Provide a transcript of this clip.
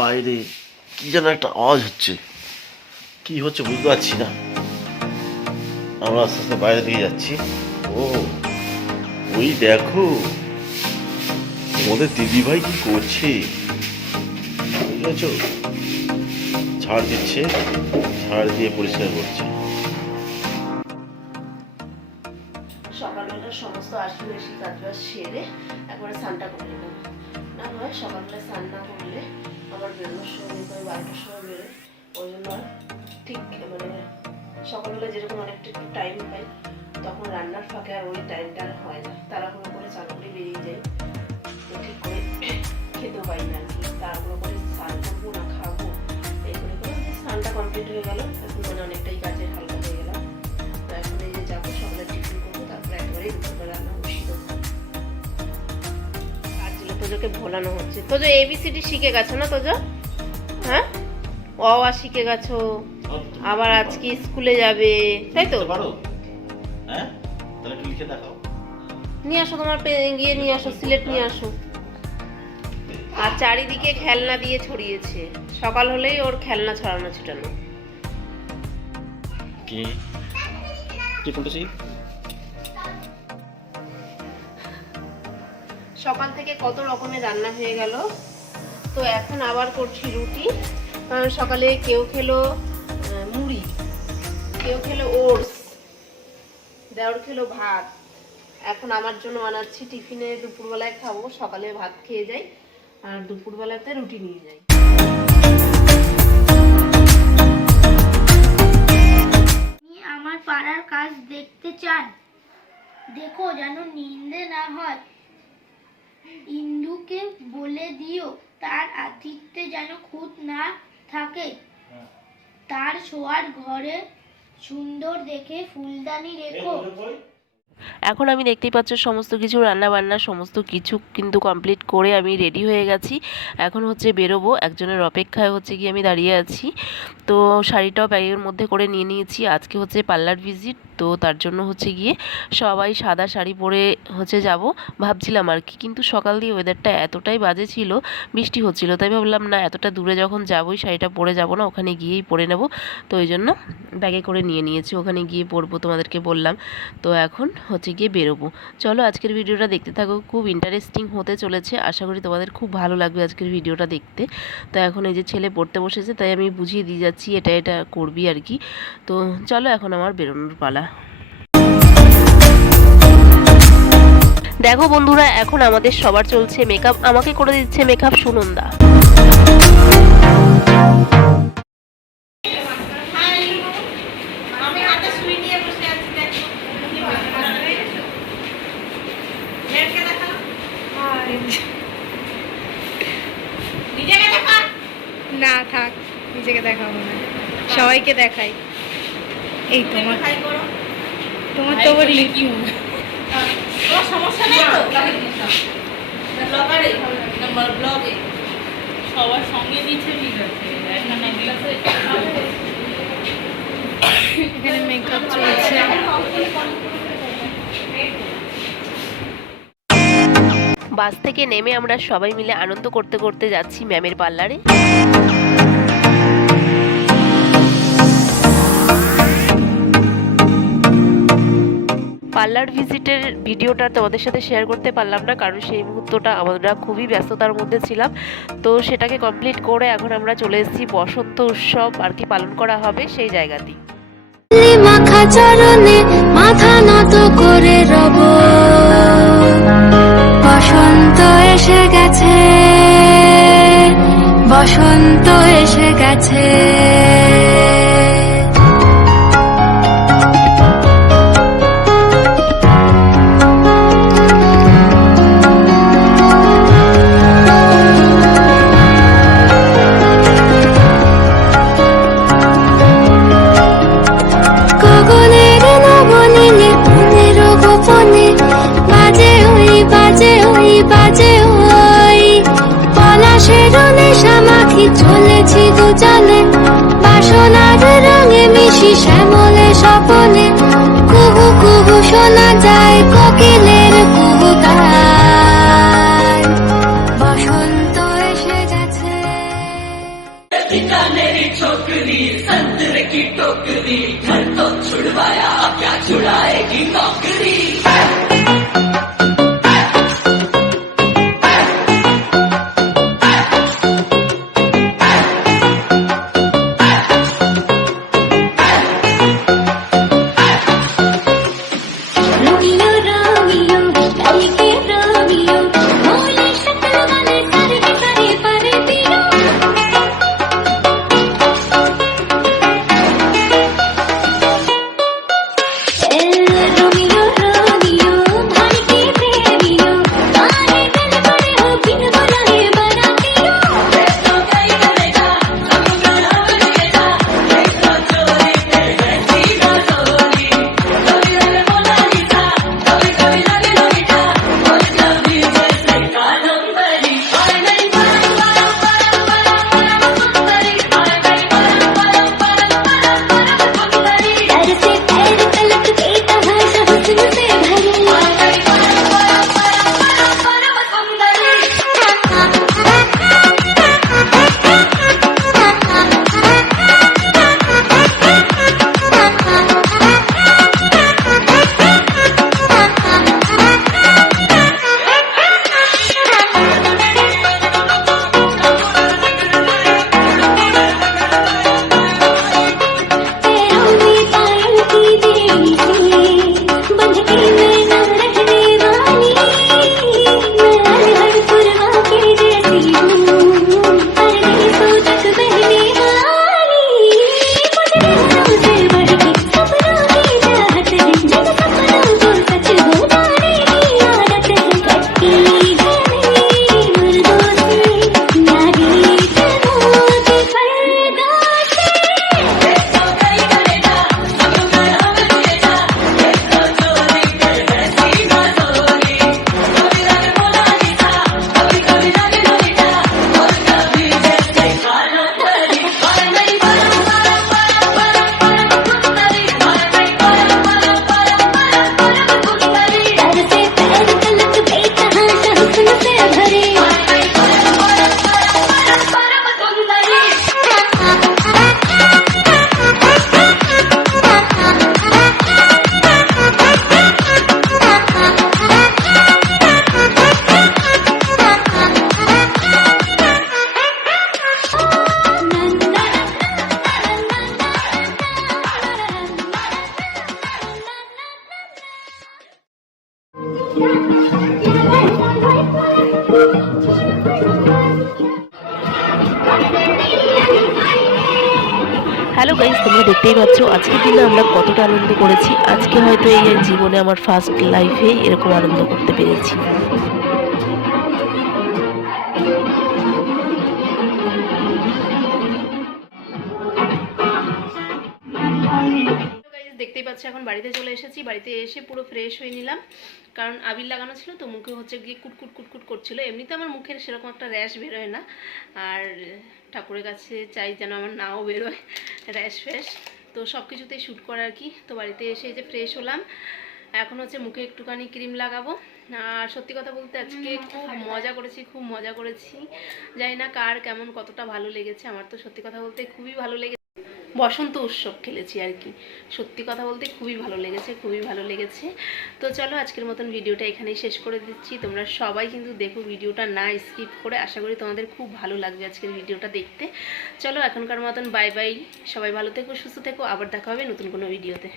বাইরে কি যেন একটা আওয়াজ হচ্ছে, কি হচ্ছে বুঝতে পারছি না। আমরা আস্তে আস্তে বাইরে দিকে যাচ্ছি। ও ওই দেখো তোমাদের দিদিভাই কি করছে বুঝেছো, ঝাড় দিচ্ছে, ঝাড় দিয়ে পরিষ্কার করছে। সকালবেলা সমস্ত আশি কাজবাজ সেরে একবারে স্নানটা করে নেব। না হয় সকালবেলা স্নান না করলে আমার বেরোনোর সময় কিন্তু আমি 12টার সময় বেরোই, ওই জন্য ঠিক মানে সকালবেলা যেরকম অনেকটা একটু টাইম পাই তখন রান্নার ফাঁকে আর ওই টাইমটা আর হয় না, তাড়াহুড়ো করে চান করে বেরিয়ে যাই, ঠিক করে খেতেও পাই না আর কি। তাড়াহুড়ো করে স্নান করবো না খাবো এই করে করে স্নানটা কমপ্লিট হয়ে গেল। এখন মানে অনেকটাই কাজের হালকা হয়ে গেলাম। তো এখন এই যে যাবো সকালে টিফিন করবো, তারপরে একবারেই দুপুরবেলা রান্না বসিয়ে দেবো। আর ছিল তোজোকে ভোলানো হচ্ছে। তোজো ABCD শিখে গেছো না তোজো? হ্যাঁ, অ আ শিখে গেছো, আবার আজকে স্কুলে যাবে তাই তো? পারো? হ্যাঁ, তাহলে একটু লিখে দেখাও। নিয়ে আসো তোমার গিয়ে নিয়ে আসো, সিলেট নিয়ে আসো। আর চারিদিকে খেলনা দিয়ে ছড়িয়েছে, সকাল হলেই ওর খেলনা ছড়ানো ছিটানো। কি কি করতেছি? সকাল থেকে কত রকমের রান্না হয়ে গেল, তো এখন আবার করছি রুটি। কারণ সকালে কেউ খেলো মুড়ি, কেউ খেলো ওটস, দেওর খেলো ভাত। এখন আমার জন্য বানাচ্ছি টিফিনে, দুপুরবেলায় খাবো। সকালে ভাত খেয়ে যাই আর দুপুরবেলাতে রুটি নিয়ে যাই। আমার পাড়ার কাজ দেখতে চান? দেখো যেন নিন্দে না হয়। ইন্দুকে বলে দিও তার আতিথ্যে যেন খুঁত না থাকে। তার শোয়ার ঘরে সুন্দর দেখে ফুলদানি রেখো। এখন আমি দেখতেই পাচ্ছ সমস্ত কিছু রান্না বান্না সমস্ত কিছু কিন্তু কমপ্লিট করে আমি রেডি হয়ে গেছি। এখন হচ্ছে বেরোবো, একজনের অপেক্ষায় হচ্ছে গিয়ে আমি দাঁড়িয়ে আছি। তো শাড়িটাও ব্যাগের মধ্যে করে নিয়ে নিয়েছি। আজকে হচ্ছে পার্লার ভিজিট, তো তার জন্য হচ্ছে গিয়ে সবাই সাদা শাড়ি পরে হচ্ছে যাব ভাবছিলাম আর কি। কিন্তু সকাল দিয়ে ওয়েদারটা এতটাই বাজে ছিল, বৃষ্টি হচ্ছিল, তাই ভাবলাম না এতটা দূরে যখন যাবোই শাড়িটা পরে যাব না, ওখানে গিয়েই পরে নেব। তো ওই জন্য ব্যাগে করে নিয়ে নিয়েছি, ওখানে গিয়ে পরবো তোমাদেরকে বললাম। তো এখন হচ্ছে গিয়ে বেরোবো। চলো আজকের ভিডিওটা দেখতে থাকো, খুব ইন্টারেস্টিং হতে চলেছে। আশা করি তোমাদের খুব ভালো লাগবে আজকের ভিডিওটা দেখতে। তো এখন এই যে ছেলে পড়তে বসেছে, তাই আমি বুঝিয়ে দিয়ে যাচ্ছি এটা এটা করবি আর কি। তো চলো এখন আমার বেরোনোর পালা। দেখো বন্ধুরা, এখন আমাদের সবার চলছে মেকআপ, আমাকে করে দিচ্ছে মেকআপ সুনন্দা। না থাক, নিজেকে দেখাবো না, সবাইকে দেখাই। এই তোমার তোমার তো বলি কি সমস্যা নেই তো, ব্লগে সবার সঙ্গে দিচ্ছে ঠিক আছে। এখানে মেকআপ চলছে। বাস থেকে নেমে আমরা সবাই মিলে আনন্দ করতে করতে যাচ্ছি ম্যামের পার্লারে। পার্লার ভিজিটের ভিডিওটা তোমাদের সাথে শেয়ার করতে পারলাম না, কারণ সেই মুহূর্তটা আমরা খুবই ব্যস্ততার মধ্যে ছিলাম। তো সেটাকে কমপ্লিট করে এখন আমরা চলে এসেছি বসন্ত উৎসব আর কি পালন করা হবে সেই জায়গাতেই। মাখা চরণে মাথা নত করে রব, বসন্ত এসে গেছে, বসন্ত এসে গেছে। চলেছি দুজনে বাসনার রঙে মিশি শ্যামলে স্বপনে, কুহু কুহু শোনা যায় কোকিলের কুহু গান, বসন্ত এসে গেছে। হ্যালো গাইস, তোমরা দেখতেই পাচ্ছ আজকের দিনে আমরা কতটা আনন্দ করেছি। আজকে হয়তো এই জীবনে আমার ফার্স্ট লাইফে এরকম আনন্দ করতে পেরেছি। দেখতেই পাচ্ছ এখন বাড়িতে চলে এসেছি। বাড়িতে এসে পুরো ফ্রেশ হয়ে নিলাম, কারণ আবির লাগানো ছিল তো মুখে হচ্ছে গিয়ে কুটকুট কুটকুট করছিল। এমনিতে আমার মুখের সেরকম একটা র্যাশ বেরোয় না, আর ঠাকুরের কাছে চাই যেন আমার নাও বেরোয় র্যাশ ফ্যাশ। তো সব কিছুতেই শ্যুট করা আর কি। তো বাড়িতে এসে যে ফ্রেশ হলাম, এখন হচ্ছে মুখে একটুখানি ক্রিম লাগাবো। আর সত্যি কথা বলতে আজকে খুব মজা করেছি। জানি না কার কেমন কতটা ভালো লেগেছে, আমার তো সত্যি কথা বলতে খুবই ভালো লেগেছে। বসন্ত উৎসব খেলেছি আর কি। সত্যি কথা বলতে খুবই ভালো লেগেছে। তো চলো আজকের মতন ভিডিওটা এখানেই শেষ করে দিচ্ছি। তোমরা সবাই কিন্তু দেখো ভিডিওটা না স্কিপ করে। আশা করি তোমাদের খুব ভালো লাগবে আজকের ভিডিওটা দেখতে। চলো এখনকার মতন বাই বাই। সবাই ভালো থেকো, সুস্থ থেকো। আবার দেখা হবে নতুন কোনো ভিডিওতে।